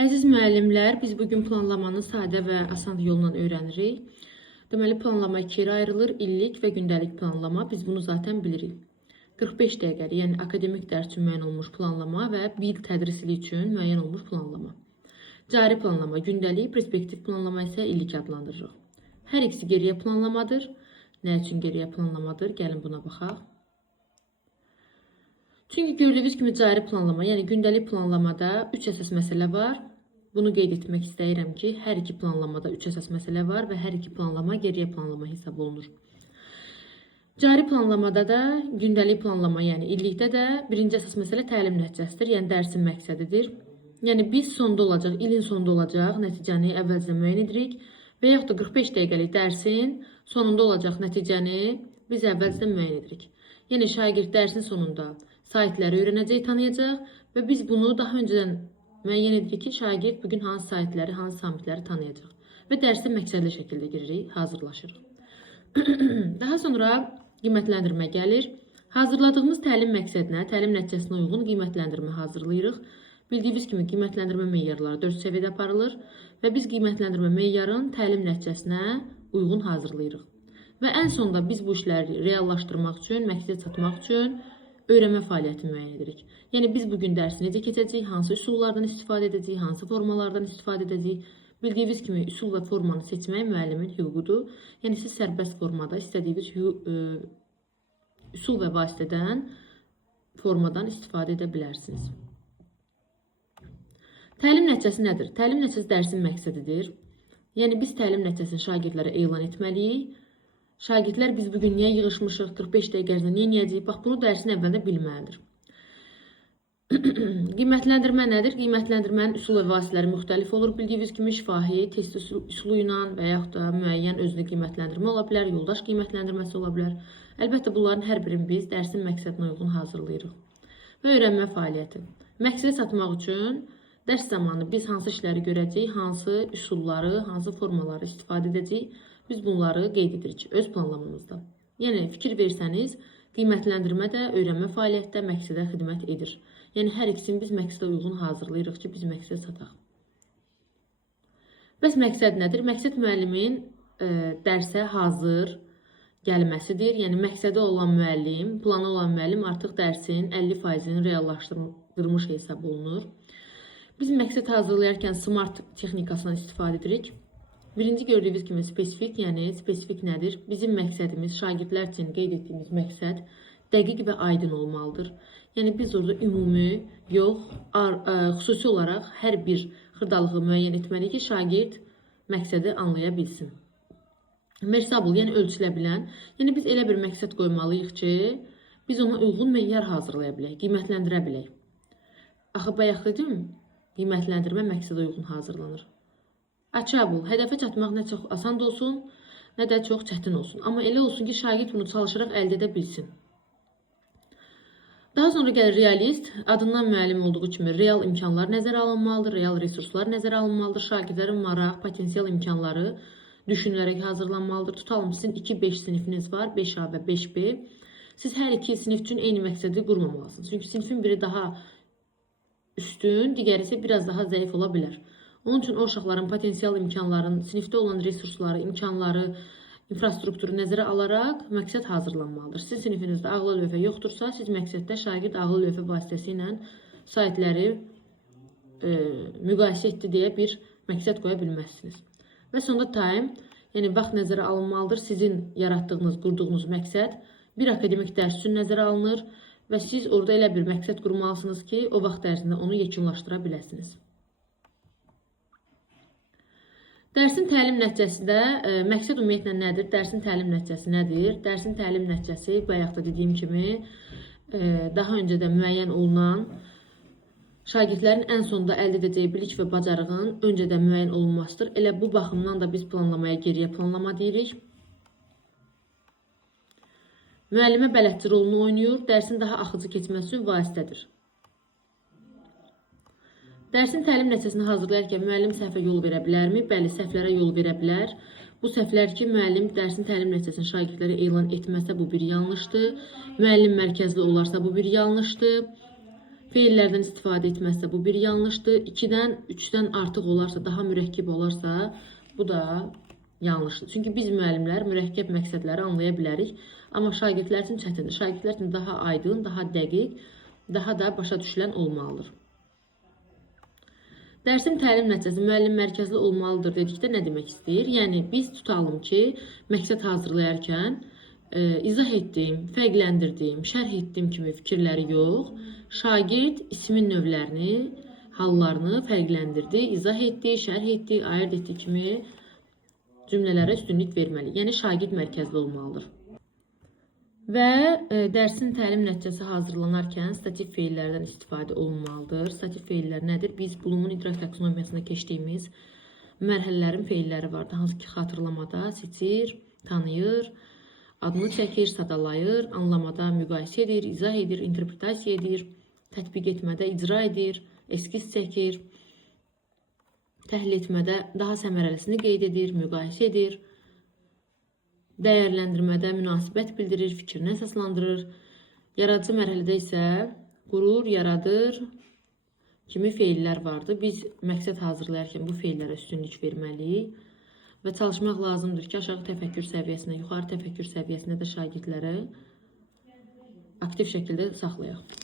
Əziz müəllimlər, biz bugün planlamanı sadə və asan yolla öyrənirik. Deməli, planlama ikiyə ayrılır, illik və gündəlik planlama. Biz bunu zaten bilirik. 45 dəqiqəlik, yəni akademik dərs üçün müəyyən olmuş planlama və bir il tədrisli üçün müəyyən olmuş planlama. Cari planlama gündəlik, perspektiv planlama isə illik adlandırırıq. Hər ikisi geriyə planlamadır. Nə üçün geriyə planlamadır? Gəlin buna baxaq. Çünki gördüyünüz kimi cari planlama, yəni gündəlik planlamada 3 əsas məsələ var. Bunu qeyd etmək istəyirəm ki, hər iki planlamada 3 əsas məsələ var və hər iki planlama geriyə planlama hesab olunur. Cari planlamada da, gündəlik planlama, yəni illikdə də birinci əsas məsələ təlim nəticəsidir, yəni dərsin məqsədidir. Yəni biz sonda olacaq, ilin sonunda olacaq nəticəni əvvəlcədən müəyyən edirik və yaxud da 45 dəqiqəlik dərsin sonunda olacaq nəticəni biz əvvəlcədən müəyyən edirik. Yəni şagird dərsin sonunda saytları öyrənəcək, tanıyacaq və biz bunu daha öncədən müəyyən edirik ki, şagird bugün hansı saytları, hansı sammitləri tanıyacaq və dərsə məqsədli şəkildə giririk, hazırlaşırıq. Daha sonra qiymətləndirmə gəlir. Hazırladığımız təlim məqsədinə, təlim nəticəsinə uyğun qiymətləndirmə hazırlayırıq. Bildiyiniz kimi qiymətləndirmə meyarları 4 səviyyədə aparılır və biz qiymətləndirmə meyarın təlim nəticəsinə uyğun hazırlayırıq. Və ən sonda biz bu işləri reallaşdırmaq üçün, məqsədə çatmaq üçün öyrənmə fəaliyyəti müəyyən edirik. Yəni biz bugün dərsi necə keçəcəyik, hansı üsullardan istifadə edəcəyik, hansı formalardan istifadə edəcəyik. Bildiyiniz kimi üsul və formanı seçmək müəllimin hüququdur. Yəni siz sərbəst formada istədiyiniz üsul və vasitədən, formadan istifadə edə bilərsiniz. Təlim nəticəsi nədir? Təlim nəticəsi dərsin məqsədidir. Yəni biz təlim nəticəsini şagirdlərə elan etməliyik. Şagirdlər biz bugün niyə yığışmışıq, 45 dəqiqə ərzində niyə edəcəyik? Bax, bunu dərsin əvvəlində bilməlidir. Qiymətləndirmə nədir? Qiymətləndirmənin üsul və vasitələri müxtəlif olur. Bildiyiniz kimi şifahi, test üsulu ilə və yaxud da müəyyən özünə qiymətləndirmə ola bilər, yoldaş qiymətləndirməsi ola bilər. Əlbəttə, bunların hər birini biz dərsin məqsədinə uyğun hazırlayırıq. Və öyrənmə fəaliyyəti. Məqsədə çatmaq üçün dərs zamanı biz hansı işləri görəcəyik, hansı üsulları, hansı formaları istifadə edəcəyik, biz bunları qeyd edirik öz planlamamızda. Yəni, fikir versəniz, qiymətləndirmə də öyrənmə fəaliyyətdə məqsədə xidmət edir. Yəni, hər ikisini biz məqsədə uyğun hazırlayırıq ki, biz məqsədə çataq. Bəs məqsəd nədir? Məqsəd müəllimin dərsə hazır gəlməsidir. Yəni, məqsədi olan müəllim, planı olan müəllim artıq dərsin 50%-ni reallaşdırmış hesab olunur. Biz məqsəd hazırlayarkən SMART texnikasından istifadə edirik. Birinci gördüyünüz kimi spesifik, yəni spesifik nədir? Bizim məqsədimiz, şagirdlər üçün qeyd etdiyimiz məqsəd dəqiq və aydın olmalıdır. Yəni biz orada ümumi, yox, xüsusi olaraq hər bir xırdalığı müəyyən etməliyik ki, şagird məqsədi anlaya bilsin. Mersable, yəni ölçülə bilən. Yəni biz elə bir məqsəd qoymalıyıq ki, biz ona uyğun meyar hazırlaya bilək, qiymətləndirə bilək. Axı bayaq dedim, qiymətləndirmə məqsədə uyğun hazırlanır. Achievable, hədəfə çatmaq nə çox asan olsun, nə də çox çətin olsun. Amma elə olsun ki, şagird bunu çalışaraq əldə edə bilsin. Daha sonra gəlir realist, adından müəllim olduğu kimi real imkanlar nəzərə alınmalıdır, real resurslar nəzərə alınmalıdır, şagirdlərin maraq, potensial imkanları düşünülərək hazırlanmalıdır. Tutalım, sizin 2-5 sinifiniz var, 5A və 5B. Siz hər iki sinif üçün eyni məqsədi qurmamalısınız. Çünki sinifin biri daha üstün, digəri isə biraz daha zəif ola bilər. Onun üçün o uşaqların potensial imkanlarını, sinifdə olan resursları, imkanları, infrastrukturu nəzərə alaraq məqsəd hazırlanmalıdır. Sizin sinifinizdə ağlı lövhə yoxdursa, siz məqsəddə şagird ağlı lövhə vasitəsi ilə saytləri müqayisə etdi deyə bir məqsəd qoya bilməzsiniz. Və sonda time, yəni vaxt nəzərə alınmalıdır. Sizin yaratdığınız, qurduğunuz məqsəd bir akademik dərs üçün nəzərə alınır və siz orada elə bir məqsəd qurmalısınız ki, o vaxt ərzində onu yekunlaşdıra biləsiniz. Dərsin təlim nəticəsində məqsəd ümumiyyətlə nədir? Dərsin təlim nəticəsi nədir? Dərsin təlim nəticəsi, bayaq da dediyim kimi, daha öncədən müəyyən olunan şagirdlərin ən sonunda əldə edəcəyi bilik və bacarığın öncədən müəyyən olunmasıdır. Elə bu baxımdan da biz planlamaya geriyə planlama deyirik. Müəllimə bələdçi rolunu oynayır, dərsin daha axıcı keçməsi üçün vasitədir. Dərsin təlim nəticəsini hazırlayarkən müəllim səhvə yol verə bilərmi? Bəli, səhvlərə yol verə bilər. Bu səhvlər ki, müəllim dərsin təlim nəticəsini şagirdlərə elan etməsə bu bir yanlışdır. Müəllim mərkəzli olarsa bu bir yanlışdır. Feillərdən istifadə etməzsə bu bir yanlışdır. 2-dən, 3-dən artıq olarsa, daha mürəkkəb olarsa bu da yanlışdır. Çünki biz müəllimlər mürəkkəb məqsədləri anlaya bilərik. Amma şagirdlər üçün çətindir. Şagirdlər üçün daha aydın, daha dəqiq, daha da başa düşülən olmalıdır. Dərsin təlim nəticəsi müəllim mərkəzli olmalıdır dedikdə nə demək istəyir? Yəni biz tutalım ki, məqsəd hazırlayarkən izah etdiyim, fərqləndirdiyim, şərh etdiyim kimi fikirləri yox, şagird ismin növlərini, hallarını fərqləndirdi, izah etdi, şərh etdi, ayırd etdi kimi cümlələrə üstünlük verməli. Yəni şagird mərkəzli olmalıdır. Və dərsin təlim nəticəsi hazırlanarkən stativ feillərdən istifadə olunmalıdır. Stativ feillər nədir? Biz Bloom'un idrak taksonomiyasında keçdiyimiz mərhələlərin feilləri vardı. Hansı ki, xatırlamada seçir, tanıyır, adını çəkir, sadalayır, anlamada müqayisə edir, izah edir, interpretasiya edir, tətbiq etmədə icra edir, eskiz çəkir, təhlil etmədə daha səmərəlisini qeyd edir, müqayisə edir, dəyərləndirmədə münasibət bildirir, fikrini əsaslandırır. Yaradıcı mərhələdə isə qurur, yaradır kimi feillər vardı. Biz məqsəd hazırlayarkən bu feillərə üstünlük verməliyik və çalışmaq lazımdır ki, aşağı təfəkkür səviyyəsinə, yuxarı təfəkkür səviyyəsinə də şagirdləri aktiv şəkildə saxlayaq.